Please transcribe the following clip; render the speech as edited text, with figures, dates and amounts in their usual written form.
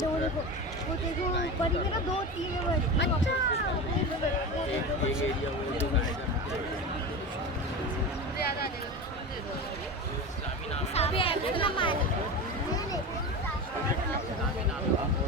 वो देखो ऊपर ही ना 2-3 अच्छा ज़्यादा सभी ऐप ना मार Allah.